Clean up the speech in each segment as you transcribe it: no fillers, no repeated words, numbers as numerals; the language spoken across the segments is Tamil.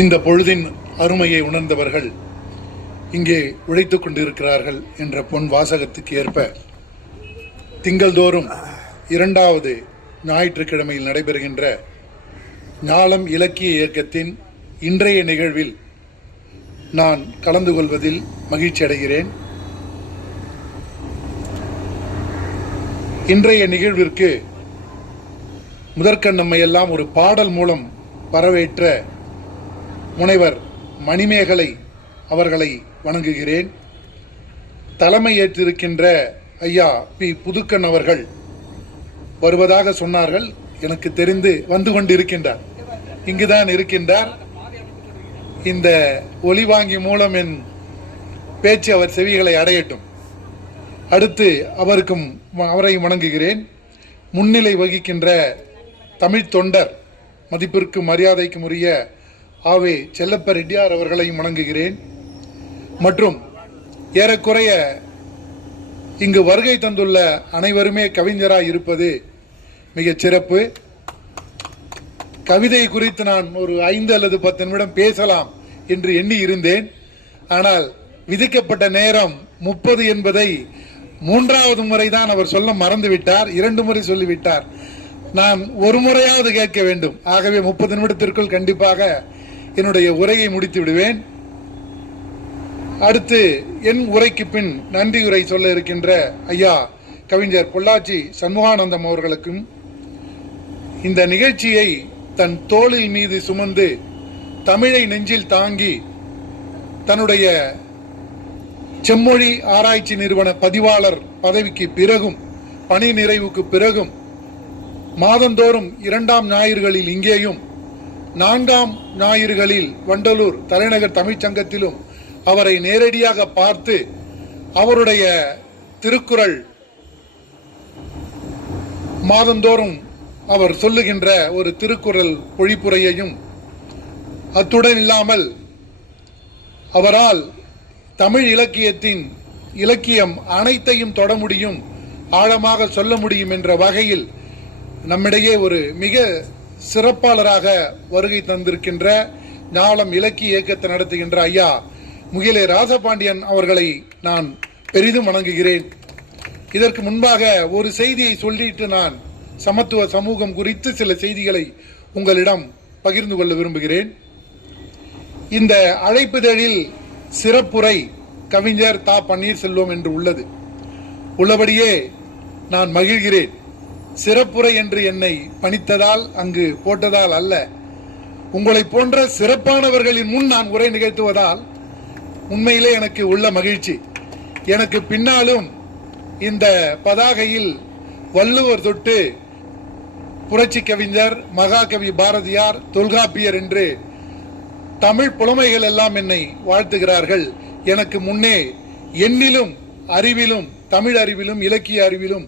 இந்த பொழுதின் அருமையை உணர்ந்தவர்கள் இங்கே உழைத்துக் கொண்டிருக்கிறார்கள் என்ற பொன் வாசகத்துக்கு ஏற்ப திங்கள்தோறும் 2வது ஞாயிற்றுக்கிழமையில் நடைபெறுகின்ற ஞாலம் இலக்கிய இயக்கத்தின் இன்றைய நிகழ்வில் நான் கலந்து கொள்வதில் மகிழ்ச்சி அடைகிறேன். இன்றைய நிகழ்விற்கு முதற்கண் நம்மையெல்லாம் ஒரு பாடல் மூலம் வரவேற்ற முனைவர் மணிமேகலை அவர்களை வணங்குகிறேன். தலைமை ஏற்றிருக்கின்ற ஐயா பி. புதுக்கன் அவர்கள் வருவதாக சொன்னார்கள். எனக்கு தெரிந்து வந்து கொண்டிருக்கின்றார், இங்குதான் இருக்கின்றார். இந்த ஒலிவாங்கி மூலம் என் பேச்சு அவர் செவிகளை அடையட்டும். அடுத்து அவரை வணங்குகிறேன். முன்னிலை வகிக்கின்ற தமிழ் தொண்டர் மதிப்பிற்கும் மரியாதைக்கும் உரிய ஆவே செல்லப்ப ரெட்டியார் அவர்களையும் வணங்குகிறேன். மற்றும் ஏறக்குறைய இங்கு வருகை தந்துள்ள அனைவருமே கவிஞராய் இருப்பது மிகச் சிறப்பு. கவிதை குறித்து நான் ஒரு 5 அல்லது 10 நிமிடம் பேசலாம் என்று எண்ணி இருந்தேன். ஆனால் விதிக்கப்பட்ட நேரம் 30 என்பதை 3வது முறைதான் அவர் சொல்ல மறந்துவிட்டார். 2 முறை சொல்லிவிட்டார். நான் ஒரு முறையாவது கேட்க வேண்டும். ஆகவே 30 நிமிடத்திற்குள் கண்டிப்பாக என்னுடைய உரையை முடித்து விடுவேன். அடுத்து என் உரைக்கு பின் நன்றி உரை சொல்ல இருக்கின்ற ஐயா கவிஞர் பொள்ளாச்சி சண்முகானந்தம் அவர்களுக்கும் இந்த நிகழ்ச்சியை தன் தோளில் மீது சுமந்து தமிழை நெஞ்சில் தாங்கி தன்னுடைய செம்மொழி ஆராய்ச்சி நிறுவன பதிவாளர் பதவிக்கு பிறகும் பணி நிறைவுக்கு பிறகும் மாதந்தோறும் 2ஆம் ஞாயிறுகளில் இங்கேயும் 4ஆம் ஞாயிறுகளில் வண்டலூர் தலைநகர் தமிழ்ச்சங்கத்திலும் அவரை நேரடியாக பார்த்து அவருடைய திருக்குறள் மாதந்தோறும் அவர் சொல்லுகின்ற ஒரு திருக்குறள் பொழிப்புரையையும் அத்துடன் இல்லாமல் அவரால் தமிழ் இலக்கியம் அனைத்தையும் தொட முடியும், ஆழமாக சொல்ல முடியும் என்ற வகையில் நம்மிடையே ஒரு மிக சிறப்பாளராக வருகை தந்திருக்கின்ற ஞாலம் இலக்கிய இயக்கத்தை நடத்துகின்ற ஐயா முகிலே ராசபாண்டியன் அவர்களை நான் பெரிதும் வணங்குகிறேன். இதற்கு முன்பாக ஒரு செய்தியை சொல்லிட்டு நான் சமத்துவ சமூகம் குறித்து சில செய்திகளை உங்களிடம் பகிர்ந்து கொள்ள விரும்புகிறேன். இந்த அழைப்பிதழில் சிறப்புரை கவிஞர் தா. பன்னீர்செல்வம் என்று உள்ளபடியே நான் மகிழ்கிறேன். சிறப்புரை என்று என்னை பணித்ததால் அங்கு போட்டதால் அல்ல, உங்களை போன்ற சிறப்பானவர்களின் முன் நான் உரை நிகழ்த்துவதால் உண்மையிலே எனக்கு உள்ள மகிழ்ச்சி. எனக்கு பின்னாலும் இந்த பதாகையில் வள்ளுவர் தொட்டு புரட்சி கவிஞர் மகாகவி பாரதியார் தொல்காப்பியர் என்று தமிழ் புலமைகள் எல்லாம் என்னை வாழ்த்துகிறார்கள். எனக்கு முன்னே எண்ணிலும் அறிவிலும் தமிழ் அறிவிலும் இலக்கிய அறிவிலும்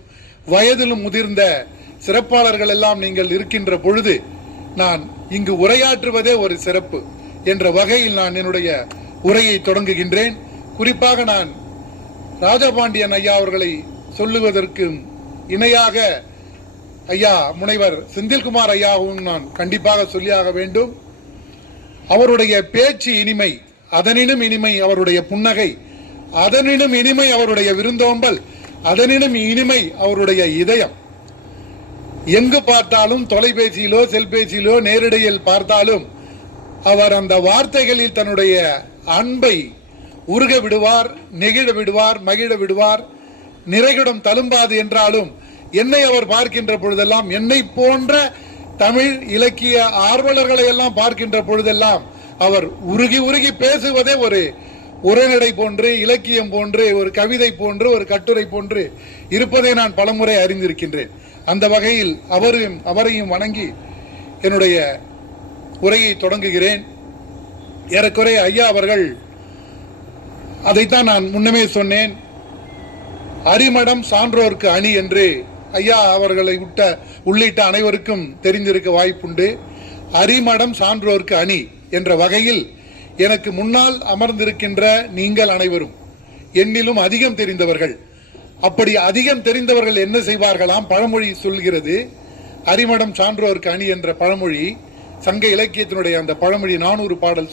வயதிலும் முதிர்ந்த சிறப்பாளர்கள் எல்லாம் நீங்கள் இருக்கின்ற பொழுது நான் இங்கு உரையாற்றுவதே ஒரு சிறப்பு என்ற வகையில் நான் என்னுடைய உரையை தொடங்குகின்றேன். குறிப்பாக நான் ராஜபாண்டியன் ஐயா அவர்களை சொல்லுவதற்கு இணையாக ஐயா முனைவர் செந்தில்குமார் ஐயாவும் நான் கண்டிப்பாக சொல்லியாக வேண்டும். அவருடைய பேச்சு இனிமை, அதனினும் இனிமை அவருடைய புன்னகை, அதனினும் இனிமை அவருடைய விருந்தோம்பல், அதனினும் இனிமை அவருடைய இதயம். எங்கு பார்த்தாலும் தொலைபேசியிலோ செல்பேசியிலோ நேரிடையில் பார்த்தாலும் அவர் அந்த வார்த்தைகளில் தன்னுடைய அன்பை உருக விடுவார், நெகிழ விடுவார், மகிழ விடுவார். நிறைகுடம் தழும்பாது என்றாலும் என்னை அவர் பார்க்கின்ற பொழுதெல்லாம், என்னை போன்ற தமிழ் இலக்கிய ஆர்வலர்களை எல்லாம் பார்க்கின்ற பொழுதெல்லாம் அவர் உருகி உருகி பேசுவதே ஒரு உரைநடை போன்று, இலக்கியம் போன்று, ஒரு கவிதை போன்று, ஒரு கட்டுரை போன்று இருப்பதை நான் பலமுறை அறிந்திருக்கின்றேன். அந்த வகையில் அவரையும் வணங்கி என்னுடைய உரையை தொடங்குகிறேன். ஏறக்குறைய ஐயா அவர்கள் அதைத்தான் நான் முன்னமே சொன்னேன். அரிமடம் சான்றோர்க்கு அணி என்று ஐயா அவர்களை உள்ளிட்ட அனைவருக்கும் தெரிந்திருக்க வாய்ப்புண்டு. அரிமடம் சான்றோர்க்கு அணி என்ற வகையில் எனக்கு முன்னால் அமர்ந்திருக்கின்ற நீங்கள் அனைவரும் என்னிலும் அதிகம் தெரிந்தவர்கள். அப்படி அதிகம் தெரிந்தவர்கள் என்ன செய்வார்களாம்? பழமொழி சொல்கிறது, அரிமடம் சான்றோருக்கு அணி என்ற பழமொழி சங்க இலக்கியத்தினுடைய அந்த பழமொழி 400 பாடல்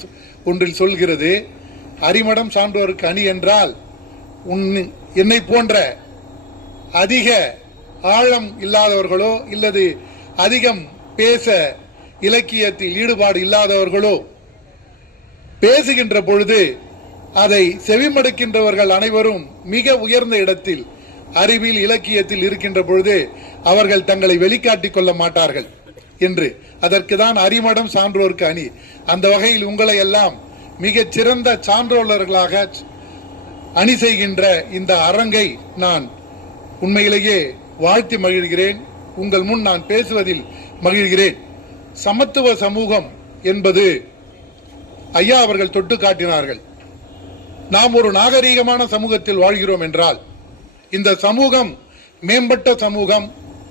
ஒன்றில் சொல்கிறது. அரிமடம் சான்றோருக்கு அணி என்றால் என்னை போன்ற அதிக ஆழம் இல்லாதவர்களோ இல்லது அதிகம் பேச இலக்கியத்தில் ஈடுபாடு இல்லாதவர்களோ பேசுகின்ற பொழுது அதை செவிமடுக்கின்றவர்கள் அனைவரும் மிக உயர்ந்த இடத்தில் அறிவில் இலக்கியத்தில் இருக்கின்ற பொழுது அவர்கள் தங்களை வெளிக்காட்டிக் கொள்ள மாட்டார்கள் என்று, அதற்கு தான் அரிமடம் சான்றோருக்கு அணி. அந்த வகையில் உங்களை எல்லாம் மிகச் சிறந்த சான்றோர்களாக அணி செய்கின்ற இந்த அரங்கை நான் உண்மையிலேயே வாழ்த்தி மகிழ்கிறேன். உங்கள் முன் நான் பேசுவதில் மகிழ்கிறேன். சமத்துவ சமூகம் என்பது ஐயா அவர்கள் தொட்டு காட்டினார்கள். நாம் ஒரு நாகரீகமான சமூகத்தில் வாழ்கிறோம் என்றால், இந்த சமூகம் மேம்பட்ட சமூகம்,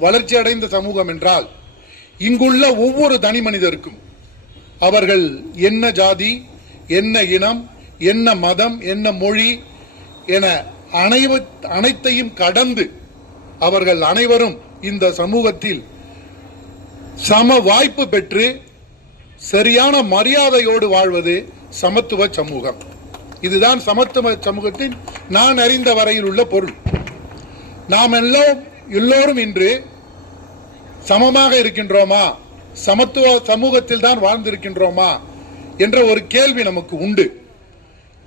வளர்ச்சி அடைந்த சமூகம் என்றால், இங்குள்ள ஒவ்வொரு தனி மனிதருக்கும் அவர்கள் என்ன ஜாதி, என்ன இனம், என்ன மதம், என்ன மொழி என அனைத்தையும் கடந்து அவர்கள் அனைவரும் இந்த சமூகத்தில் சம வாய்ப்பு பெற்று சரியான மரியாதையோடு வாழ்வது சமத்துவ சமூகம். இதுதான் சமத்துவ சமூகத்தின் நான் அறிந்த வரையில் உள்ள பொருள். நாம் எல்லோரும் இன்று சமமாக இருக்கின்றோமா, சமத்துவ சமூகத்தில் தான் வாழ்ந்திருக்கின்றோமா என்ற ஒரு கேள்வி நமக்கு உண்டு.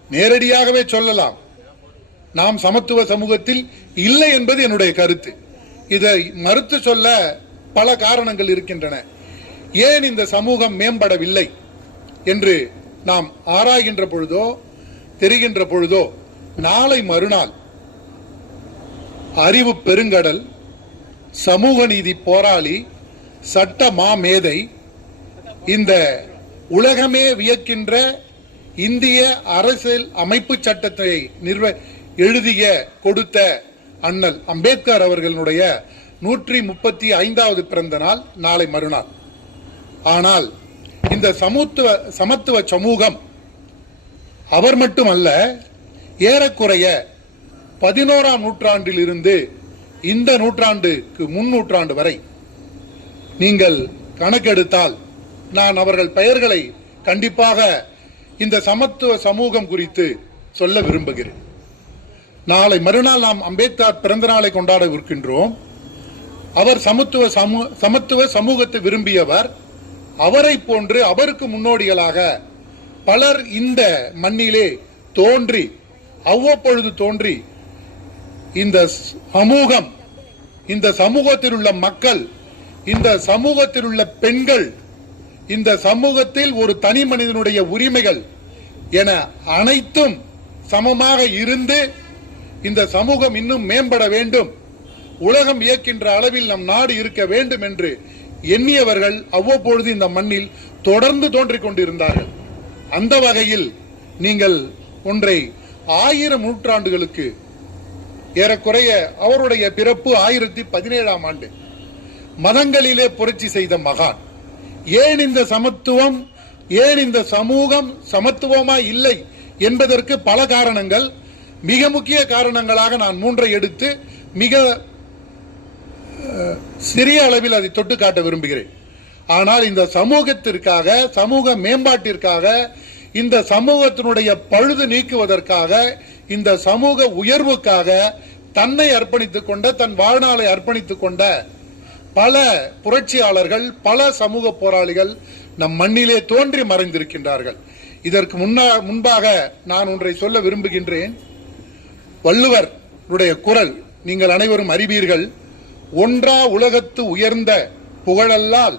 நேரடியாகவே சொல்லலாம், நாம் சமத்துவ சமூகத்தில் இல்லை என்பது என்னுடைய கருத்து. இதை மறுத்து சொல்ல பல காரணங்கள் இருக்கின்றன. ஏன் இந்த சமூகம் மேம்படவில்லை என்று நாம் ஆராய்கின்ற பொழுதோ தெரிகின்ற பொழுதோ, நாளை மறுநாள் அறிவு பெருங்கடல், சமூக நீதி போராளி, சட்ட மாமேதை, இந்த உலகமே வியக்கின்ற இந்திய அரசியல் அமைப்பு சட்டத்தை எழுதிய கொடுத்த அண்ணல் அம்பேத்கர் அவர்களுடைய 135வது பிறந்த நாள் நாளை மறுநாள். ஆனால் இந்த சமத்துவ சமூகம் அவர் மட்டுமல்ல, ஏறக்குறைய 11ஆம் நூற்றாண்டில் இருந்து இந்த நூற்றாண்டுக்கு முன் நூற்றாண்டு வரை நீங்கள் கணக்கெடுத்தால், நான் அவர்கள் பெயர்களை கண்டிப்பாக இந்த சமத்துவ சமூகம் குறித்து சொல்ல விரும்புகிறேன். நாளை மறுநாள் நாம் அம்பேத்கர் பிறந்த நாளை கொண்டாட இருக்கின்றோம். அவர் சமத்துவ சமூகத்தை விரும்பியவர். அவரை போன்று அவருக்கு முன்னோடிகளாக பலர் இந்த மண்ணிலே தோன்றி அவ்வப்பொழுது தோன்றி இந்த சமூகம், இந்த சமூகத்தில் உள்ள மக்கள், இந்த சமூகத்தில் உள்ள பெண்கள், இந்த சமூகத்தில் ஒரு தனி மனிதனுடைய உரிமைகள் என அனைத்தும் சமமாக இருந்து இந்த சமூகம் இன்னும் மேம்பட வேண்டும், உலகம் இயக்கின்ற அளவில் நம் நாடு இருக்க வேண்டும் என்று எண்ணியவர்கள் அவ்வப்பொழுது இந்த மண்ணில் தொடர்ந்து தோன்றிக் கொண்டிருந்தார்கள். அந்த வகையில் நீங்கள் ஒன்றை 1000 நூற்றாண்டுகளுக்கு ஏறக்குறைய அவருடைய பிறப்பு 1017ஆம் ஆண்டு, மதங்களிலே புரட்சி செய்த மகான். ஏன் இந்த சமத்துவம், ஏன் இந்த சமூகம் சமத்துவமா இல்லை என்பதற்கு பல காரணங்கள். மிக முக்கிய காரணங்களாக நான் 3 எடுத்து மிக சிறிய அளவில் அதை தொட்டு காட்ட விரும்புகிறேன். ஆனால் இந்த சமூகத்திற்காக, சமூக மேம்பாட்டிற்காக, இந்த சமூகத்தினுடைய பழுது நீக்குவதற்காக, இந்த சமூக உயர்வுக்காக தன்னை அர்ப்பணித்துக் கொண்ட, தன் வாழ்நாளை அர்ப்பணித்துக் கொண்ட பல புரட்சியாளர்கள், பல சமூக போராளிகள் நம் மண்ணிலே தோன்றி மறைந்திருக்கின்றார்கள். இதற்கு முன்பாக நான் ஒன்றை சொல்ல விரும்புகின்றேன். வள்ளுவர் குரல் நீங்கள் அனைவரும் அறிவீர்கள். ஒன்றா உலகத்து உயர்ந்த புகழல்லால்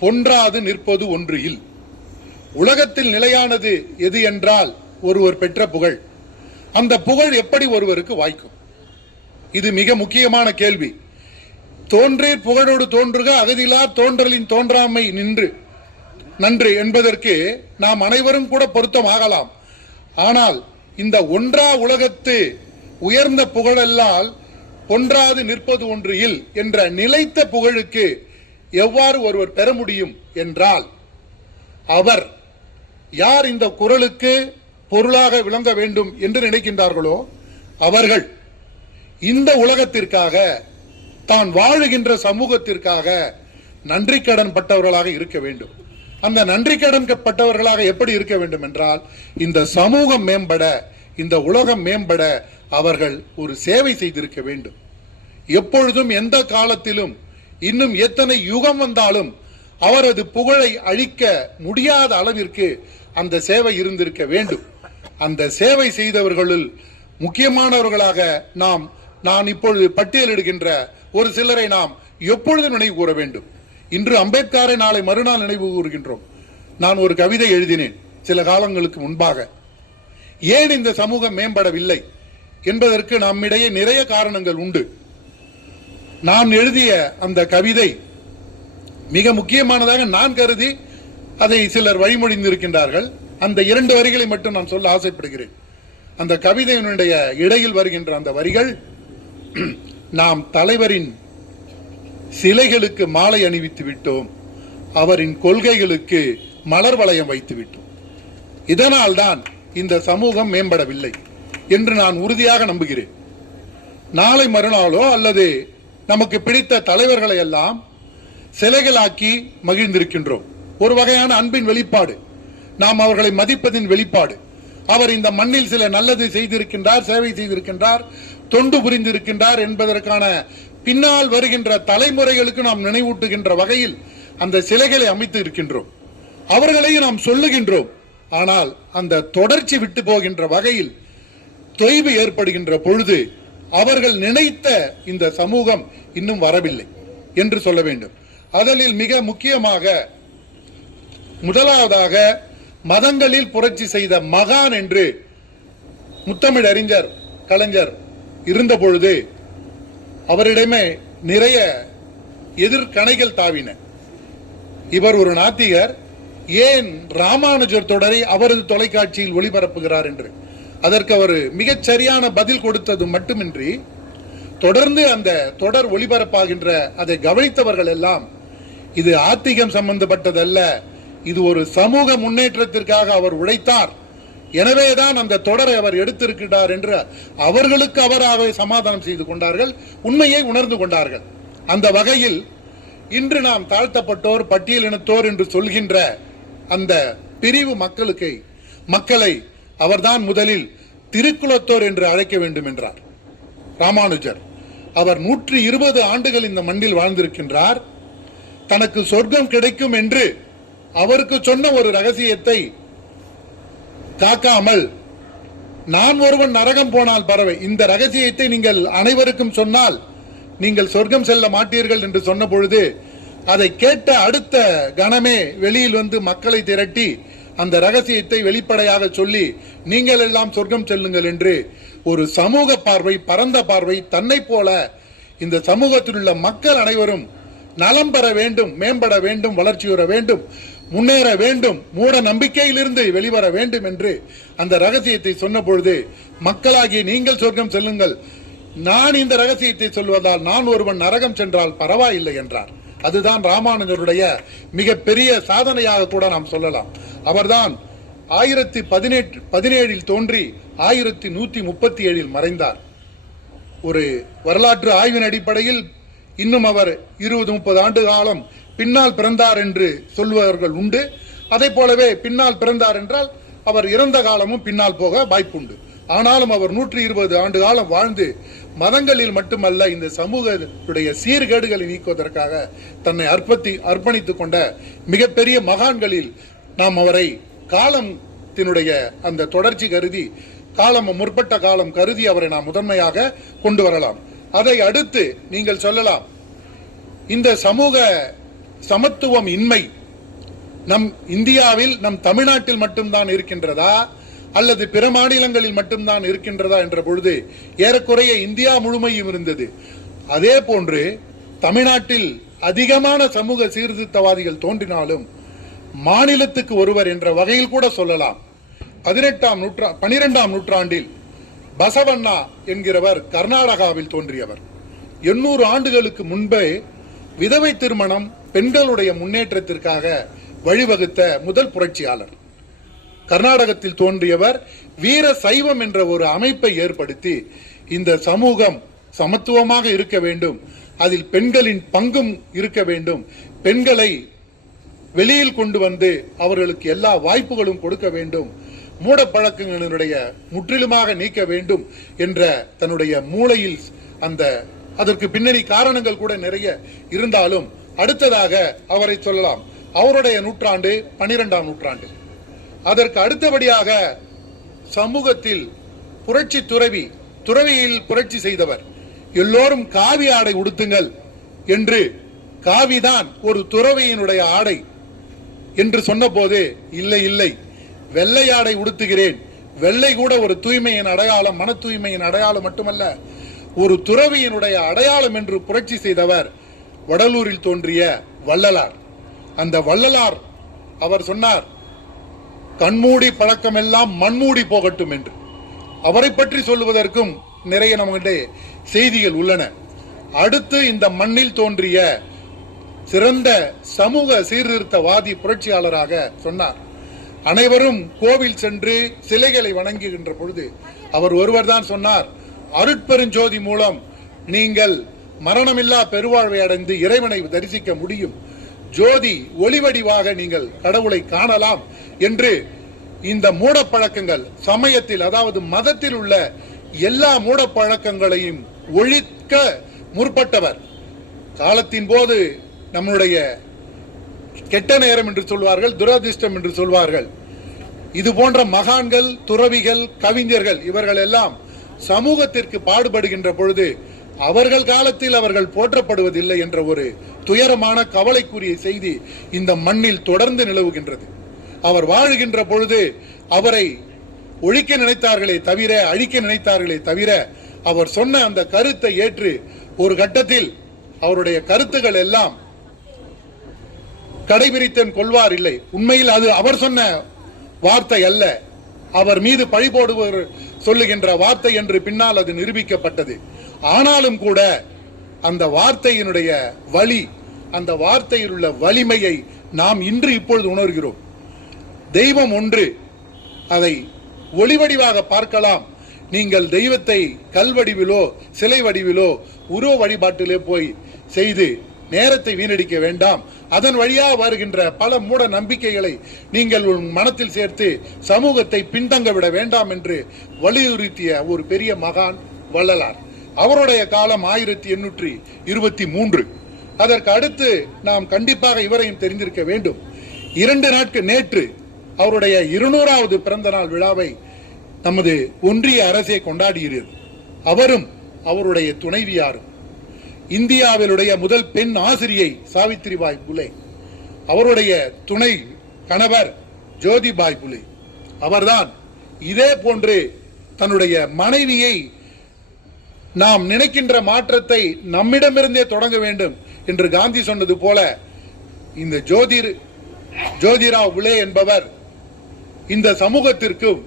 பொன்றாது நிற்பது ஒன்று இல். உலகத்தில் நிலையானது எது என்றால் ஒருவர் பெற்ற புகழ். அந்த புகழ் எப்படி ஒருவருக்கு வாய்க்கும்? இது மிக முக்கியமான கேள்வி. தோன்றீர் புகழோடு தோன்றுக, அகதிலா தோன்றலின் தோன்றாமை நின்று நன்று என்பதற்கு நாம் அனைவரும் கூட பொருத்தம் ஆகலாம். ஆனால் இந்த ஒன்றா உலகத்து உயர்ந்த புகழல்லால் பொன்றாது நிற்பது ஒன்று இல் என்ற நிலைத்த புகழுக்கு எவ்வாறு ஒருவர் பெற முடியும் என்றால், அவர் யார் இந்த குரலுக்கு பொருளாக விளங்க வேண்டும் என்று நினைக்கின்றார்களோ அவர்கள் இந்த உலகத்திற்காக, தான் வாழுகின்ற சமூகத்திற்காக நன்றி கடன் பட்டவர்களாக இருக்க வேண்டும். அந்த நன்றி கடன் பட்டவர்களாக எப்படி இருக்க வேண்டும் என்றால், இந்த சமூகம் மேம்பட, இந்த உலகம் மேம்பட அவர்கள் ஒரு சேவை செய்திருக்க வேண்டும். எப்பொழுதும் எந்த காலத்திலும் இன்னும் எத்தனை யுகம் வந்தாலும் அவரது புகழை அழிக்க முடியாத அளவிற்கு அந்த சேவை இருந்திருக்க வேண்டும். அந்த சேவை செய்தவர்களுள் முக்கியமானவர்களாக நான் இப்பொழுது பட்டியலிடுகின்ற ஒரு சிலரை நாம் எப்பொழுதும் நினைவு கூற வேண்டும். இன்று அம்பேத்கரை நாளை மறுநாள் நினைவு கூறுகின்றோம். நான் ஒரு கவிதை எழுதினேன் சில காலங்களுக்கு முன்பாக. ஏன் இந்த சமூகம் மேம்படவில்லை என்பதற்கு நம்மிடையே நிறைய காரணங்கள் உண்டு. நான் எழுதிய அந்த கவிதை மிக முக்கியமானதாக நான் கருதி அதை சிலர் வழிமொழிந்திருக்கின்றார்கள். அந்த 2 வரிகளை மட்டும் நான் சொல்ல ஆசைப்படுகிறேன். அந்த கவிதையினுடைய இடையில் வருகின்ற அந்த வரிகள், நாம் தலைவரின் சிலைகளுக்கு மாலை அணிவித்து விட்டோம், அவரின் கொள்கைகளுக்கு மலர் வளையம் வைத்து விட்டோம். இதனால் தான் இந்த சமூகம் மேம்படவில்லை என்று நான் உறுதியாக நம்புகிறேன். நாளை மறுநாளோ அல்லது நமக்கு பிடித்த தலைவர்களை எல்லாம் சிலைகளாக்கி மகிழ்ந்திருக்கின்றோம். ஒரு வகையான அன்பின் வெளிப்பாடு, நாம் அவர்களை மதிப்பதின் வெளிப்பாடு. அவர் இந்த மண்ணில் சில நல்லது செய்திருக்கின்றார், சேவை செய்திருக்கின்றார், தொண்டு புரிந்திருக்கின்றார் என்பதற்கான பின்னால் வருகின்ற தலைமுறைகளுக்கு நாம் நினைவூட்டுகின்ற வகையில் அந்த சிலைகளை அமைத்து இருக்கின்றோம். அவர்களையும் நாம் சொல்லுகின்றோம். ஆனால் அந்த தொடர்ச்சி விட்டு போகின்ற வகையில் தொய்வு ஏற்படுகின்ற பொழுது அவர்கள் நினைத்த இந்த சமூகம் இன்னும் வரவில்லை என்று சொல்ல வேண்டும். அதில் மிக முக்கியமாக முதலாவதாக மதங்களில் புரட்சி செய்த மகான் என்று முத்தமிழ் அறிஞர் கலைஞர் இருந்த பொழுது அவரிடமே நிறைய எதிர்கணைகள் தாவின. இவர் ஒரு நாத்திகர், ஏன் ராமானுஜர் தொடரை அவரது தொலைக்காட்சியில் ஒளிபரப்புகிறார் என்று. அதற்கு அவர் மிகச் சரியான பதில் கொடுத்தது மட்டுமின்றி தொடர்ந்து அந்த தொடர் ஒளிபரப்பாகின்ற அதை கவனித்தவர்கள் எல்லாம், இது ஆத்திகம் சம்பந்தப்பட்டதல்ல, இது ஒரு சமூக முன்னேற்றத்திற்காக அவர் உழைத்தார், எனவேதான் அந்த தொடரை அவர் எடுத்திருக்கிறார் என்று அவர்களுக்கு அவராகவே சமாதானம் செய்து கொண்டார்கள், உண்மையை உணர்ந்து கொண்டார்கள். அந்த வகையில் இன்று நாம் தாழ்த்தப்பட்டோர், பட்டியலினத்தோர் என்று சொல்கின்ற அந்த பிரிவு மக்களை அவர்தான் முதலில் திருக்குலத்தோர் என்று அழைக்க வேண்டும் என்றார் ராமானுஜர். அவர் 120 ஆண்டுகள் இந்த மண்ணில் வாழ்ந்திருக்கின்றார். தனக்கு சொர்க்கம் கிடைக்கும் என்று அவருக்கு சொன்ன ஒரு ரகசியத்தை காக்காமல், நான் ஒருவன் நரகம் போனால் பறவை, இந்த ரகசியத்தை நீங்கள் அனைவருக்கும் சொன்னால் நீங்கள் சொர்க்கம் செல்ல மாட்டீர்கள் என்று சொன்ன பொழுது அதை கேட்ட அடுத்த கணமே வெளியில் வந்து மக்களை திரட்டி அந்த ரகசியத்தை வெளிப்படையாக சொல்லி நீங்கள் எல்லாம் சொர்க்கம் செல்லுங்கள் என்று ஒரு சமூக பார்வை, பரந்த பார்வை, தன்னை போல இந்த சமூகத்தில் உள்ள மக்கள் அனைவரும் நலம் பெற வேண்டும், மேம்பட வேண்டும், வளர்ச்சியுற வேண்டும், முன்னேற வேண்டும், மூட நம்பிக்கையிலிருந்து வெளிவர வேண்டும் என்று அந்த ரகசியத்தை சொன்ன பொழுது மக்களாகிய நீங்கள் சொர்க்கம் செல்லுங்கள், நான் இந்த ரகசியத்தை சொல்வதால் நான் ஒருவன் நரகம் சென்றால் பரவாயில்லை என்றார். அதுதான் ராமானுஜருடைய மிக பெரிய சாதனையாக கூட நாம் சொல்லலாம். அவர்தான் 1017 தோன்றி 1137 மறைந்தார். ஒரு வரலாற்று ஆய்வின் அடிப்படையில் இன்னும் அவர் 20-30 ஆண்டு காலம் பின்னால் பிறந்தார் என்று சொல்பவர்கள் உண்டு. அதே போலவே பின்னால் பிறந்தார் என்றால் அவர் இறந்த காலமும் பின்னால் போக வாய்ப்புண்டு. ஆனாலும் அவர் 120 ஆண்டு காலம் வாழ்ந்து மதங்களில் மட்டுமல்ல இந்த சமூகத்துடைய சீர்கேடுகளை நீக்குவதற்காக தன்னை அர்ப்பணித்துக் கொண்ட மிகப்பெரிய மகான்களில் நாம் அவரை காலத்தினுடைய அந்த தொடர்ச்சி கருதி, முற்பட்ட காலம் கருதி அவரை நாம் முதன்மையாக கொண்டு வரலாம். அதை அடுத்து நீங்கள் சொல்லலாம், இந்த சமூக சமத்துவம் இன்மை நம் இந்தியாவில், நம் தமிழ்நாட்டில் மட்டும்தான் இருக்கின்றதா அல்லது பிற மாநிலங்களில் மட்டும்தான் இருக்கின்றதா என்ற பொழுது ஏறக்குறைய இந்தியா முழுமையும் இருந்தது. அதே போன்று தமிழ்நாட்டில் அதிகமான சமூக சீர்திருத்தவாதிகள் தோன்றினாலும் மாநிலத்துக்கு ஒருவர் என்ற வகையில் கூட சொல்லலாம். 12ஆம் நூற்றாண்டில் பசவண்ணா என்கிறவர் கர்நாடகாவில் தோன்றியவர். 800 ஆண்டுகளுக்கு முன்பே விதவை திருமணம் பெண்களுடைய முன்னேற்றத்திற்காக வழிவகுத்த முதல் புரட்சியாளர். கர்நாடகத்தில் தோன்றியவர் வீர சைவம் என்ற ஒரு அமைப்பை ஏற்படுத்தி இந்த சமூகம் சமத்துவமாக இருக்க வேண்டும், அதில் பெண்களின் பங்கும் இருக்க வேண்டும். பெண்களை வெளியில் கொண்டு வந்து அவர்களுக்கு எல்லா வாய்ப்புகளும் கொடுக்க வேண்டும். மூட பழக்கங்களினுடைய முற்றிலுமாக நீக்க வேண்டும் என்ற தன்னுடைய மூளையில் அதற்கு பின்னணி காரணங்கள் கூட நிறைய இருந்தாலும், அடுத்ததாக அவரை சொல்லலாம். அவருடைய நூற்றாண்டு 12ஆம் நூற்றாண்டு. அதற்கு அடுத்தபடியாக சமூகத்தில் புரட்சி துறவியில் புரட்சி செய்தவர். எல்லோரும் காவி ஆடை உடுத்துங்கள் என்று, காவிதான் ஒரு துறவியினுடைய ஆடை என்று சொன்னபோது, இல்லை இல்லை, வெள்ளை ஆடை உடுத்துகிறேன். வெள்ளை கூட ஒரு தூய்மையின் அடையாளம், மன தூய்மையின் அடையாளம் மட்டுமல்ல, ஒரு துறவியினுடைய அடையாளம் என்று புரட்சி செய்தவர் வடலூரில் தோன்றிய வள்ளலார். அந்த வள்ளலார் அவர் சொன்னார், கண்மூடி பழக்கம் எல்லாம் மண்மூடி போகட்டும் என்று. அவரை பற்றி சொல்லுவதற்கும் நிறைய நம்மகிட்ட செய்திகள் உள்ளன. அடுத்து இந்த மண்ணில் தோன்றிய சிறந்த சமூக சீர்திருத்தவாதி புரட்சியாளராக சொன்னார். அனைவரும் கோவில் சென்று சிலைகளை வணங்குகின்ற பொழுது அவர் ஒருவர் தான் சொன்னார், அருட்பெருஞ்சோதி மூலம் நீங்கள் மரணமில்லா பெருவாழ்வை அடைந்து இறைவனை தரிசிக்க முடியும். ஜோதி ஒளிவடிவாக நீங்கள் கடவுளை காணலாம் என்று இந்த மூடப்பழக்கங்கள் சமயத்தில், அதாவது மதத்தில் உள்ள எல்லா மூடப்பழக்கங்களையும் ஒழிக்க முற்பட்டவர். காலத்தின் போது நம்முடைய கெட்ட நேரம் என்று சொல்வார்கள், துரதிர்ஷ்டம் என்று சொல்வார்கள். இது போன்ற மகான்கள், துறவிகள், கவிஞர்கள் இவர்கள் எல்லாம் சமூகத்திற்கு பாடுபடுகின்ற பொழுது அவர்கள் காலத்தில் அவர்கள் போற்றப்படுவதில்லை என்ற ஒரு துயரமான கவலைக்குரிய செய்தி இந்த மண்ணில் தொடர்ந்து நிலவுகின்றது. அவர் வாழுகின்ற பொழுது அவரை ஒழிக்க நினைத்தார்களே தவிர, அழிக்க நினைத்தார்களே தவிர, அவர் சொன்ன அந்த கருத்தை ஏற்று ஒரு கட்டத்தில் அவருடைய கருத்துக்கள் எல்லாம் கடைபிடித்தன் கொள்வார் இல்லை. உண்மையில் அது அவர் சொன்ன வார்த்தை அல்ல, அவர் மீது பழி போடுவர் சொல்லுகின்ற வார்த்தை என்று பின்னால் அது நிரூபிக்கப்பட்டது. ஆனாலும் கூட அந்த வார்த்தையினுடைய வலி, அந்த வார்த்தையில் உள்ள வலிமையை நாம் இன்று இப்பொழுது உணர்கிறோம். தெய்வம் ஒன்று, அதை ஒளிவடிவாக பார்க்கலாம். நீங்கள் தெய்வத்தை கல் வடிவிலோ சிலை வடிவிலோ உருவ வழிபாட்டிலே போய் செய்து நேரத்தை வீணடிக்க வேண்டாம். அதன் வழியாக வருகின்ற பல மூட நம்பிக்கைகளை நீங்கள் மனத்தில் சேர்த்து சமூகத்தை பின்தங்க விட வேண்டாம் என்று வலியுறுத்திய ஒரு பெரிய மகான் வள்ளலார். அவருடைய காலம் 1823. அதற்கு அடுத்து நாம் கண்டிப்பாக இவரையும் தெரிந்திருக்க வேண்டும். 2 நாட்கள் நேற்று அவருடைய 200வது பிறந்த நாள் விழாவை நமது ஒன்றிய அரசே கொண்டாடுகிறது. அவரும் அவருடைய துணைவியாரும் இந்தியாவிலுடைய முதல் பெண் ஆசிரியை சாவித்திரிபாய் புலே, அவருடைய துணை கணவர் ஜோதிபாய் புலே. அவர்தான் இதே போன்று தன்னுடைய மனைவியை நாம் நினைக்கின்ற மாற்றத்தை நம்மிடமிருந்தே தொடங்க வேண்டும் என்று காந்தி சொன்னது போல, இந்த ஜோதிராவ் புலே என்பவர் இந்த சமூகத்திற்கும்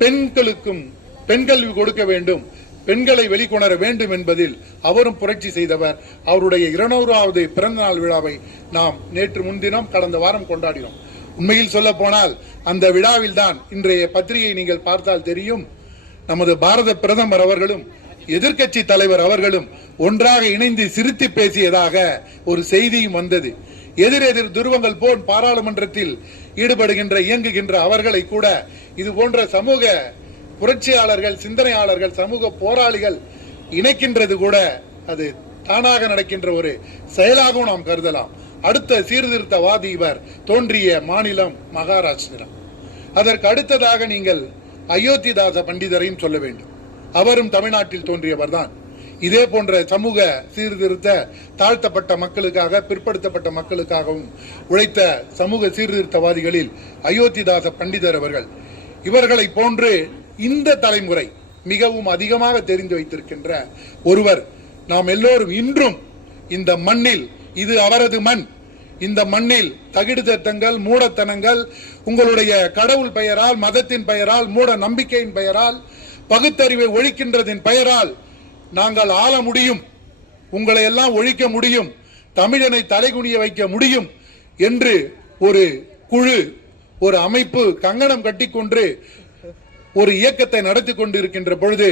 பெண்களுக்கும் பெண் கல்வி கொடுக்க வேண்டும், பெண்களை வெளிக்கொணர வேண்டும் என்பதில் அவரும் புரட்சி செய்தவர். அவருடைய 200வது பிறந்த நாள் விழாவை நாம் நேற்று முன்தினம் கடந்த வாரம் கொண்டாடினோம். உண்மையில் சொல்ல போனால் அந்த விழாவில் தான் இன்றைய பத்திரிகை நீங்கள் பார்த்தால் தெரியும், நமது பாரத பிரதமர் அவர்களும் எதிர்க்கட்சி தலைவர் அவர்களும் ஒன்றாக இணைந்து சிரித்து பேசியதாக ஒரு செய்தியும் வந்தது. எதிரெதிர் துருவங்கள் போல் பாராளுமன்றத்தில் ஈடுபடுகின்ற இயங்குகின்ற அவர்களை கூட இது போன்ற சமூக புரட்சியாளர்கள், சிந்தனையாளர்கள், சமூக போராளிகள் இணைக்கின்றது கூட அது தானாக நடக்கின்ற ஒரு செயலாகவும் நாம் கருதலாம். அடுத்த சீர்திருத்தவாதி இவர் தோன்றிய மாநிலம் மகாராஷ்டிரா. அதற்கு அடுத்ததாக நீங்கள் அயோத்திதாச பண்டிதரையும் சொல்ல வேண்டும். அவரும் தமிழ்நாட்டில் தோன்றியவர் தான். இதே போன்ற சமூக சீர்திருத்த தாழ்த்தப்பட்ட மக்களுக்காக, பிற்படுத்தப்பட்ட மக்களுக்காகவும் உழைத்த சமூக சீர்திருத்தவாதிகளில் அயோத்திதாச பண்டிதர் அவர்கள். இவர்களை போன்று இந்த தலைமுறை மிகவும் அதிகமாக தெரிந்து வைத்திருக்கின்ற ஒருவர் நாம் எல்லோரும் இன்றும் இந்த மண்ணில், இது அவரது மண், இந்த மண்ணில் தகிடு தத்தங்கள், மூடத்தனங்கள், உங்களுடைய கடவுள் பெயரால், மதத்தின் பெயரால், மூட நம்பிக்கையின் பெயரால், பகுத்தறிவை ஒழிக்கின்றதின் பெயரால் நாங்கள் ஆள முடியும், உங்களை எல்லாம் ஒழிக்க முடியும், தமிழனை தலைகுனிய வைக்க முடியும் என்று ஒரு குழு, ஒரு அமைப்பு கங்கணம் கட்டிக்கொண்டு ஒரு இயக்கத்தை நடத்தி கொண்டு இருக்கின்ற பொழுது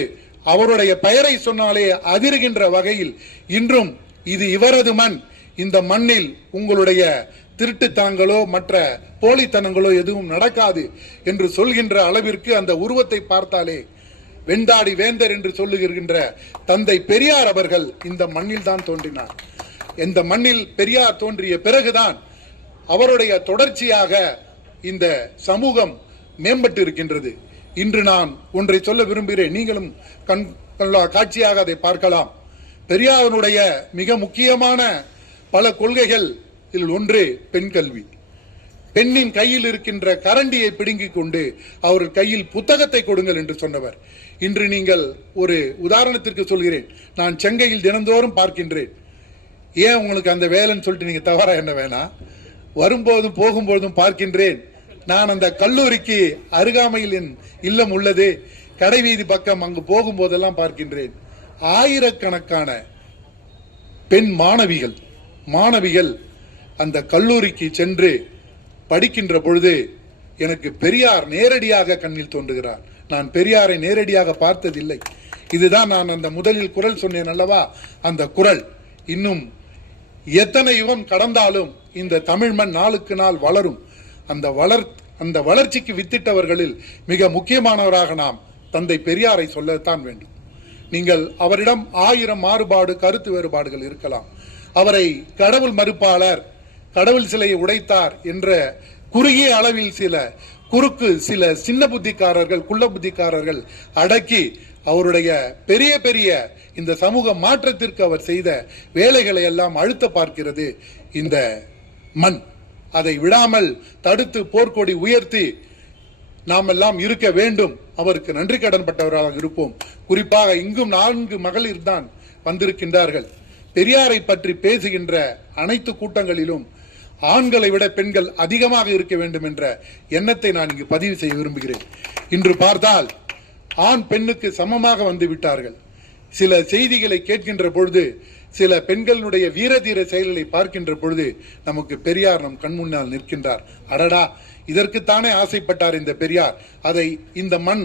அவருடைய பெயரை சொன்னாலே அதிர்கின்ற வகையில் இன்றும் இது இவரது மண், இந்த மண்ணில் உங்களுடைய திருட்டுத்தனங்களோ மற்ற போலித்தனங்களோ எதுவும் நடக்காது என்று சொல்கின்ற அளவிற்கு அந்த உருவத்தை பார்த்தாலே வெண்டாடி வேந்தர் என்று சொல்லுகின்ற தந்தை பெரியார் அவர்கள் இந்த மண்ணில் தான் தோன்றினார். இந்த மண்ணில் பெரியார் தோன்றிய பிறகுதான் அவருடைய தொடர்ச்சியாக இந்த சமூகம் மேம்பட்டு இருக்கின்றது. இன்று நான் ஒன்றை சொல்ல விரும்புகிறேன், நீங்களும் காட்சியாக அதை பார்க்கலாம். பெரியாருடைய மிக முக்கியமான பல கொள்கைகள் ஒன்று பெண் கல்வி. பெண்ணின் கையில் இருக்கின்ற கரண்டியை பிடுங்கிக் கொண்டு அவர் கையில் புத்தகத்தை கொடுங்கள் என்று சொன்னவர். இன்று நீங்கள் ஒரு உதாரணத்திற்கு சொல்கிறேன், நான் செங்கையில் தினந்தோறும் பார்க்கின்றேன். ஏன் உங்களுக்கு அந்த வேலைன்னு சொல்லிட்டு நீங்க தவறா என்ன வேணாம், வரும்போதும் போகும்போதும் பார்க்கின்றேன். நான் அந்த கல்லூரிக்கு அருகாமையில் என் இல்லம் உள்ளது, கடைவீதி பக்கம் அங்கு போகும்போதெல்லாம் பார்க்கின்றேன். ஆயிரக்கணக்கான பெண் மாணவிகள் அந்த கல்லூரிக்கு சென்று படிக்கின்ற பொழுது எனக்கு பெரியார் நேரடியாக கண்ணில் தோன்றுகிறார். நான் பெரியாரை நேரடியாக பார்த்ததில்லை. இதுதான் நான் அந்த முதலில் குரல் சொன்னேன் அல்லவா, அந்த குரல் இன்னும் எத்தனை யுகம் கடந்தாலும் இந்த தமிழ் மண் நாளுக்கு நாள் வளரும். அந்த வளர்ச்சிக்கு வித்திட்டவர்களில் மிக முக்கியமானவராக நாம் தந்தை பெரியாரை சொல்லத்தான் வேண்டும். நீங்கள் அவரிடம் 1000 மாறுபாடு கருத்து வேறுபாடுகள் இருக்கலாம். அவரை கடவுள் மறுப்பாளர், கடவுள் சிலையை உடைத்தார் என்ற குறுகிய அளவில் சில சின்ன புத்திக்காரர்கள், குள்ள புத்திக்காரர்கள் அடக்கி அவருடைய பெரிய பெரிய இந்த சமூக மாற்றத்திற்கு அவர் செய்த வேலைகளை எல்லாம் அழுத்த பார்க்கிறது இந்த மண். அதை விடாமல் தடுத்து போர்க்கொடி உயர்த்தி நாம் எல்லாம் இருக்க வேண்டும். அவருக்கு நன்றி கடன் பட்டவர்களாக இருப்போம். குறிப்பாக இங்கும் 4 மகளிர் தான் வந்திருக்கின்றார்கள். பெரியாரை பற்றி பேசுகின்ற அனைத்து கூட்டங்களிலும் ஆண்களை விட பெண்கள் அதிகமாக இருக்க வேண்டும் என்ற எண்ணத்தை நான் இங்கு பதிவு செய்ய விரும்புகிறேன். இன்று பார்த்தால் ஆண் பெண்ணுக்கு சமமாக வந்து விட்டார்கள். சில செய்திகளை கேட்கின்ற பொழுது, சில பெண்களுடைய வீரதீர செயல்களை பார்க்கின்ற பொழுது நமக்கு பெரியார் நம் கண்முன்னால் நிற்கின்றார். அடடா, இதற்குத்தானே ஆசைப்பட்டார் இந்த பெரியார், அதை இந்த மண்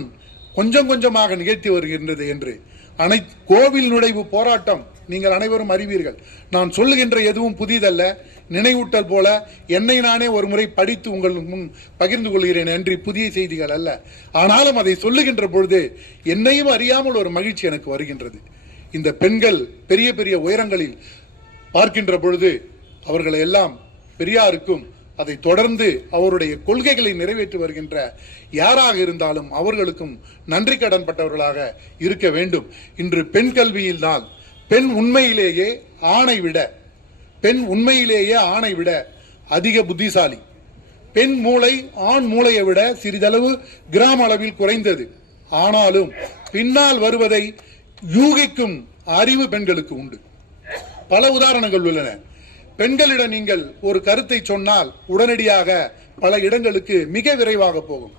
கொஞ்சம் கொஞ்சமாக நிகழ்த்தி வருகின்றது என்று. கோவில் நுழைவு போராட்டம் நீங்கள் அனைவரும் அறிவீர்கள். நான் சொல்லுகின்ற எதுவும் புதிதல்ல, நினைவூட்டல் போல என்னை நானே ஒரு முறை படித்து உங்கள் முன் பகிர்ந்து கொள்கிறேன் என்று புதிய செய்திகள் அல்ல. ஆனாலும் அதை சொல்லுகின்ற பொழுது என்னையும் அறியாமல் ஒரு மகிழ்ச்சி எனக்கு வருகின்றது. இந்த பெண்கள் பெரிய பெரிய உயரங்களில் பார்க்கின்ற பொழுது அவர்களை எல்லாம் பெரியாருக்கும் அதை தொடர்ந்து அவருடைய கொள்கைகளை நிறைவேற்றி வருகின்ற யாராக இருந்தாலும் அவர்களுக்கும் நன்றி கடன் பட்டவர்களாக இருக்க வேண்டும். இன்று பெண் கல்வியில் தான் பெண் உண்மையிலேயே ஆணை விட அதிக புத்திசாலி. பெண் மூளை ஆண் மூளையை விட சிறிதளவு கிராம அளவில் குறைந்தது. ஆனாலும் பின்னால் வருவதை யூகிக்கும் அறிவு பெண்களுக்கு உண்டு. பல உதாரணங்கள் உள்ளன. பெண்களிடம் நீங்கள் ஒரு கருத்தை சொன்னால் உடனடியாக பல இடங்களுக்கு மிக விரைவாக போகும்.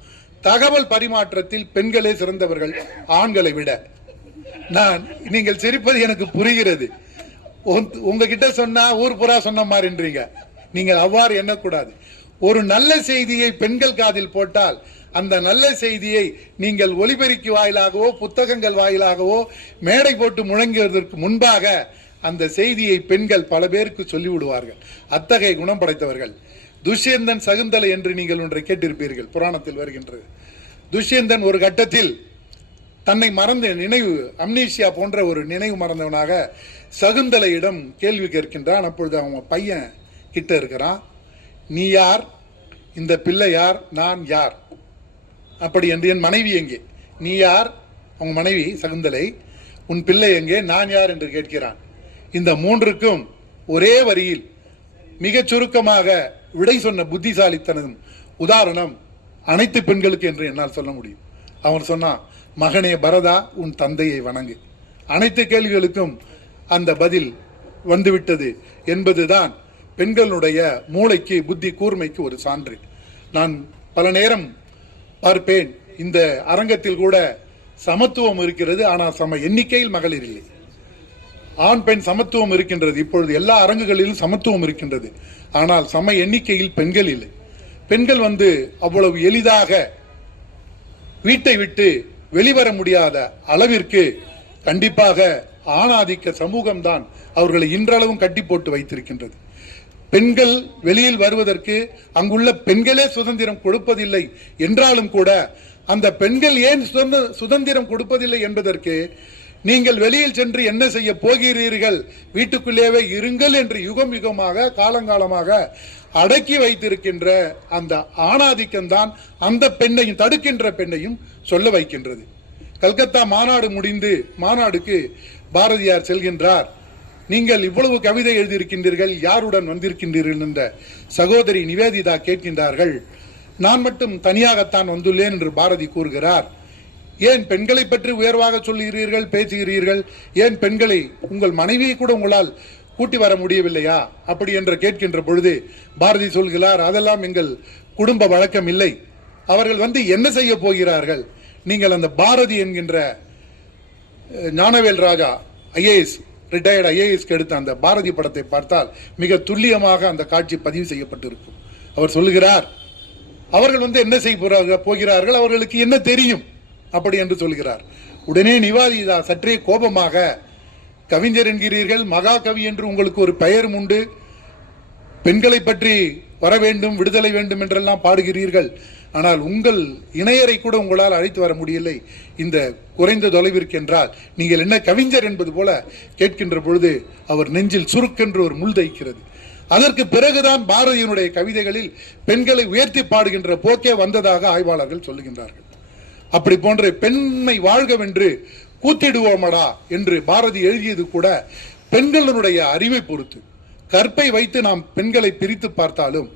தகவல் பரிமாற்றத்தில் பெண்களே சிறந்தவர்கள் ஆண்களை விட. நீங்கள் சிரிப்பது எனக்கு புரிகிறது. உங்ககிட்ட சொன்னா ஊர் புறா சொன்ன மாதிரின்றீங்க. நீங்கள் அவ்வாறு எண்ணக்கூடாது. ஒரு நல்ல செய்தியை பெண்கள் காதில் போட்டால் அந்த நல்ல செய்தியை நீங்கள் ஒலிபெருக்கி வாயிலாகவோ புத்தகங்கள் வாயிலாகவோ மேடை போட்டு முழங்குவதற்கு முன்பாக அந்த செய்தியை பெண்கள் பல பேருக்கு சொல்லிவிடுவார்கள். அத்தகைய குணம் படைத்தவர்கள். துஷ்யந்தன் சகுந்தலை என்று நீங்கள் ஒன்றை கேட்டிருப்பீர்கள், புராணத்தில் வருகின்றது. துஷ்யந்தன் ஒரு கட்டத்தில் தன்னை மறந்த அம்னீஷியா போன்ற ஒரு நினைவு மறந்தவனாக சகுந்தலையிடம் கேள்வி கேட்கின்றான். அப்பொழுது அவன் பையன் கிட்ட இருக்கிறான். நீ யார், இந்த பிள்ளை யார், நான் யார், அப்படி என்று என் மனைவி எங்கே, நீ யார், அவங்க மனைவி சகுந்தலை, உன் பிள்ளை எங்கே, நான் யார் என்று கேட்கிறான். இந்த மூன்றுக்கும் ஒரே வரியில் மிகச் சுருக்கமாக விடை சொன்ன புத்திசாலித்தனம் உதாரணம் அனைத்து பெண்களுக்கு என்று என்னால் சொல்ல முடியும். அவன் சொன்னான், மகனே பரதா, உன் தந்தையை வணங்கு. அனைத்து கேள்விகளுக்கும் அந்த பதில் வந்துவிட்டது என்பதுதான் பெண்களுடைய மூளைக்கு, புத்தி கூர்மைக்கு ஒரு சான்று. நான் பல நேரம் பார்ப்பேன், இந்த அரங்கத்தில் கூட சமத்துவம் இருக்கிறது, ஆனால் சம எண்ணிக்கையில் மகளிர் இல்லை. ஆண் பெண் சமத்துவம் இருக்கின்றது. இப்பொழுது எல்லா அரங்குகளிலும் சமத்துவம் இருக்கின்றது. ஆனால் சம எண்ணிக்கையில் பெண்கள் இல்லை. பெண்கள் அவ்வளவு எளிதாக வீட்டை விட்டு வெளிவர முடியாத அளவிற்கு கண்டிப்பாக ஆணாதிக்க சமூகம்தான் அவர்களை இன்றளவும் கட்டி போட்டு வைத்திருக்கின்றது. பெண்கள் வெளியில் வருவதற்கு அங்குள்ள பெண்களே சுதந்திரம் கொடுப்பதில்லை என்றாலும் கூட அந்த பெண்கள் ஏன் சுதந்திரம் கொடுப்பதில்லை என்பதற்கு நீங்கள் வெளியில் சென்று என்ன செய்ய போகிறீர்கள், வீட்டுக்குள்ளேயே இருங்கள் என்று யுகம் யுகமாக காலங்காலமாக அடக்கி வைத்திருக்கின்ற அந்த ஆணாதிக்கம் தான் அந்த பெண்ணையும் தடுக்கின்ற பெண்ணையும் சொல்ல வைக்கின்றது. கல்கத்தா மாநாடு முடிந்து மாநாடுக்கு பாரதியார் செல்கின்றார். நீங்கள் இவ்வளவு கவிதை எழுதியிருக்கின்றீர்கள், யாருடன் வந்திருக்கின்றீர்கள் என்ற சகோதரி நிவேதிதா கேட்கின்றார்கள். நான் மட்டும் தனியாகத்தான் வந்துள்ளேன் என்று பாரதி கூறுகிறார். ஏன் பெண்களை பற்றி உயர்வாக சொல்லுகிறீர்கள், பேசுகிறீர்கள்? ஏன் பெண்களை உங்கள் மனைவியை கூட உங்களால் கூட்டி வர முடியவில்லையா அப்படி என்று கேட்கின்ற பொழுது பாரதி சொல்கிறார், அதெல்லாம் எங்கள் குடும்ப வழக்கம் இல்லை. அவர்கள் வந்து என்ன செய்ய போகிறார்கள்? நீங்கள் அந்த பாரதி என்கின்ற ஞானவேல் ராஜா ஐஏஎஸ் ரிட்டையர்டு ஐஏஎஸ்க்கு எடுத்த அந்த பாரதி படத்தை பார்த்தால் மிக துல்லியமாக அந்த காட்சி பதிவு செய்யப்பட்டிருக்கும். அவர் சொல்லுகிறார், அவர்கள் வந்து என்ன செய்ய போகிறார்கள், அவர்களுக்கு என்ன தெரியும் அப்படி என்று சொல்கிறார். உடனே நிவேதிதா சற்றே கோபமாக, கவிஞர் என்கிறீர்கள், மகா கவி என்று உங்களுக்கு ஒரு பெயரும் உண்டு, பெண்களை பற்றி வர வேண்டும், விடுதலை வேண்டும் என்றெல்லாம் பாடுகிறீர்கள், ஆனால் உங்கள் இணையரை கூட உங்களால் அழைத்து வர முடியலை இந்த குறைந்த தொலைவிற்கு என்றால் நீங்கள் என்ன கவிஞர் என்பது போல கேட்கின்ற பொழுது அவர் நெஞ்சில் சுருக்கென்று ஒரு முள் தைக்கிறது. அதற்கு பிறகுதான் பாரதியினுடைய கவிதைகளில் பெண்களை உயர்த்தி பாடுகின்ற போக்கே வந்ததாக ஆய்வாளர்கள் சொல்லுகின்றார்கள். அப்படி போன்ற பெண்மை வாழ்கவென்று கூத்திடுவோமடா என்று பாரதி எழுதியது கூட பெண்களுடைய அறிவை பொறுத்து. கற்பை வைத்து நாம் பெண்களை பிரித்து பார்த்தாலும்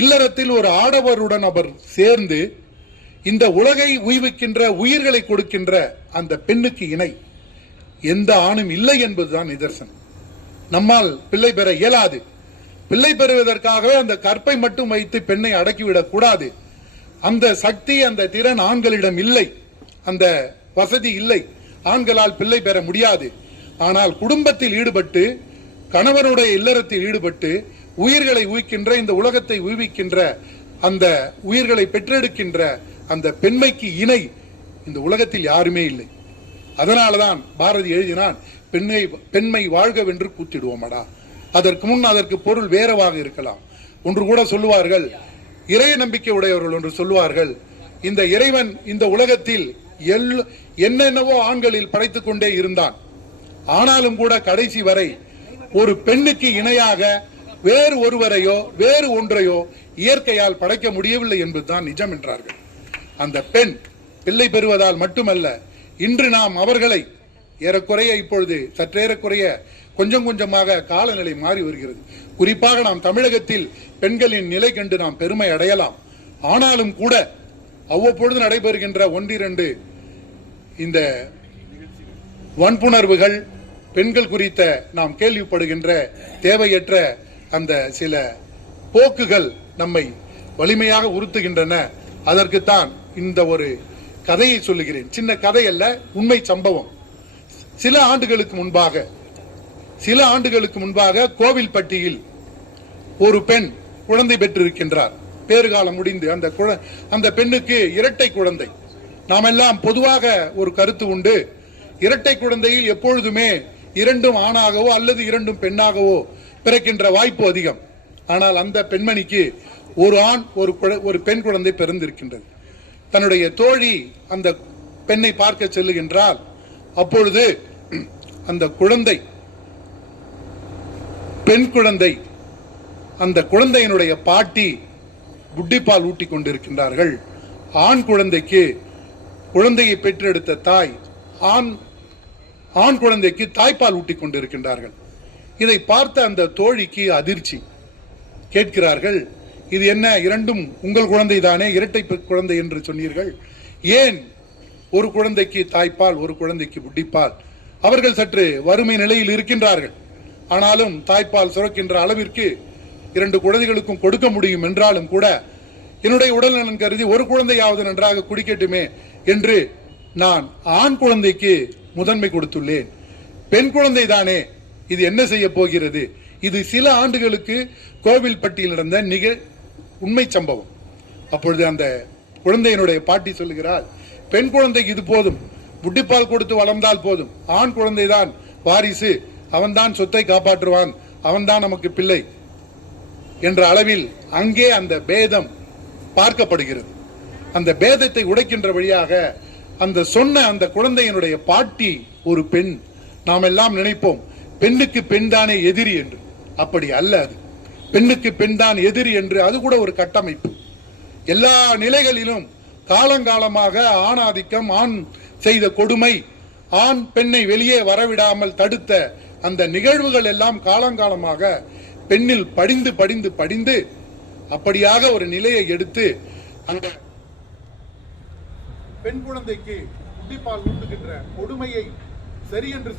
இல்லறத்தில் ஒரு ஆடவருடன் அவர் சேர்ந்து இந்த உலகை உய்விக்கின்ற உயிர்களை கொடுக்கின்ற அந்த பெண்ணுக்கு இணை எந்த ஆணும் இல்லை என்பதுதான் நிதர்சனம். நம்மால் பிள்ளை பெற இயலாது. பிள்ளை பெறுவதற்காகவே அந்த கற்பை மட்டும் வைத்து பெண்ணை அடக்கிவிடக் கூடாது. அந்த சக்தி, அந்த திறன் ஆண்களிடம் இல்லை, அந்த வசதி இல்லை. ஆண்களால் பிள்ளை பெற முடியாது. ஆனால் குடும்பத்தில் ஈடுபட்டு, கணவனுடைய இல்லறத்தில் ஈடுபட்டு உயிர்களை உய்க்கின்ற, இந்த உலகத்தை உய்விக்கின்ற, அந்த உயிர்களை பெற்றெடுக்கின்ற அந்த பெண்மைக்கு இணை இந்த உலகத்தில் யாருமே இல்லை. அதனால்தான் பாரதி எழுதினான், பெண்மை வாழ்கவென்று கூத்திடுவோமடா. அதற்கு முன் அதற்கு பொருள் வேறவாக இருக்கலாம். ஒன்று கூட சொல்லுவார்கள், இறை நம்பிக்கை உடையவர்கள் ஒன்று சொல்லுவார்கள், இந்த இறைவன் இந்த உலகத்தில் என்னென்னவோ ஆண்களில் படைத்துக் கொண்டே இருந்தான், ஆனாலும் கூட கடைசி வரை ஒரு பெண்ணுக்கு இணையாக வேறு ஒருவரையோ வேறு ஒன்றையோ இயற்கையால் படைக்க முடியவில்லை என்பதுதான் நிஜம் என்றார்கள். அந்த பெண் பிள்ளை பெறுவதால் மட்டுமல்ல, இன்று நாம் அவர்களை ஏறக்குறைய இப்பொழுது சற்றேறக்குறைய கொஞ்சம் கொஞ்சமாக காலநிலை மாறி வருகிறது. குறிப்பாக நாம் தமிழகத்தில் பெண்களின் நிலை கண்டு நாம் பெருமை அடையலாம். ஆனாலும் கூட அவ்வப்பொழுது நடைபெறுகின்ற ஒன்றிரண்டு இந்த வன்புணர்வுகள், பெண்கள் குறித்த நாம் கேள்விப்படுகின்ற தேவையற்ற அந்த சில போக்குகள் நம்மை வலிமையாக உறுத்துகின்றன. அதற்குத்தான் இந்த ஒரு கதையை சொல்லுகிறேன். சின்ன கதை அல்ல, உண்மை சம்பவம். சில ஆண்டுகளுக்கு முன்பாக கோவில்பட்டியில் ஒரு பெண் குழந்தை பெற்றிருக்கின்றார். பேறுகாலம் முடிந்து அந்த பெண்ணுக்கு இரட்டை குழந்தை. நாம் எல்லாம் பொதுவாக ஒரு கருத்து உண்டு, இரட்டை குழந்தையில் எப்பொழுதுமே இரண்டும் ஆணாகவோ அல்லது இரண்டும் பெண்ணாகவோ பிறக்கின்ற வாய்ப்பு அதிகம். ஆனால் அந்த பெண்மணிக்கு ஒரு ஆண் ஒரு பெண் குழந்தை பிறந்திருக்கின்றது. தன்னுடைய தோழி அந்த பெண்ணை பார்க்க செல்லுகின்றால் அப்பொழுது அந்த குழந்தை பெண் குழந்தை, அந்த குழந்தையினுடைய பாட்டி புட்டிப்பால் ஊட்டி கொண்டிருக்கின்றார்கள். ஆண் குழந்தைக்கு குழந்தையை பெற்றெடுத்த தாய் ஆண் குழந்தைக்கு தாய்ப்பால் ஊட்டி கொண்டிருக்கின்றார்கள். இதை பார்த்த அந்த தோழிக்கு அதிர்ச்சி. கேட்கிறார்கள், இது என்ன, இரண்டும் உங்கள் குழந்தை தானே, இரட்டை குழந்தை என்று சொன்னீர்கள், ஏன் ஒரு குழந்தைக்கு தாய்ப்பால் ஒரு குழந்தைக்கு புட்டிப்பால்? அவர்கள் சற்று வறுமை நிலையில் இருக்கின்றார்கள், ஆனாலும் தாய்ப்பால் சுரக்கின்ற அளவிற்கு இரண்டு குழந்தைகளுக்கும் கொடுக்க முடியும் என்றாலும் கூட என்னுடைய உடல் நலன் கருதி ஒரு குழந்தையாவது நன்றாக குடிக்கட்டுமே என்று நான் ஆண் குழந்தைக்கு முதன்மை கொடுத்துள்ளேன். பெண் குழந்தை தானே, இது என்ன செய்ய போகிறது? இது சில ஆண்டுகளுக்கு கோவில்பட்டியில் நடந்த உண்மை சம்பவம். அப்பொழுது அந்த குழந்தையினுடைய பாட்டி சொல்லுகிறார், பெண் குழந்தைக்கு இது போதும், புட்டிப்பால் கொடுத்து வளர்ந்தால் போதும், ஆண் குழந்தைதான் வாரிசு, அவன்தான் சொத்தை காப்பாற்றுவான், அவன்தான் நமக்கு பிள்ளை என்ற அளவில் அங்கே அந்த பேதம் பார்க்கப்படுகிறது. அந்த பேதத்தை உடைக்கின்ற வழியாக அந்த சொன்ன அந்த குழந்தையினுடைய பாட்டி ஒரு பெண். நாம் எல்லாம் நினைப்போம் பெண்ணுக்கு பெண் தானே எதிரி என்று. அப்படி அல்ல. அது பெண்ணுக்கு பெண் தான் எதிரி என்று அது கூட ஒரு கட்டமைப்பு. எல்லா நிலைகளிலும் காலங்காலமாக ஆணாதிக்கம், ஆண் செய்த கொடுமை, ஆண் பெண்ணை வெளியே வரவிடாமல் தடுத்த அந்த நிகழ்வுகள் எல்லாம் காலங்காலமாக பெண்ணில் படிந்து படிந்து படிந்து அப்படியாக ஒரு நிலையை எடுத்து அந்த பெண் குழந்தைக்கு குட்டிப்பால் ஊட்டுகின்ற கொடுமையை சரி என்று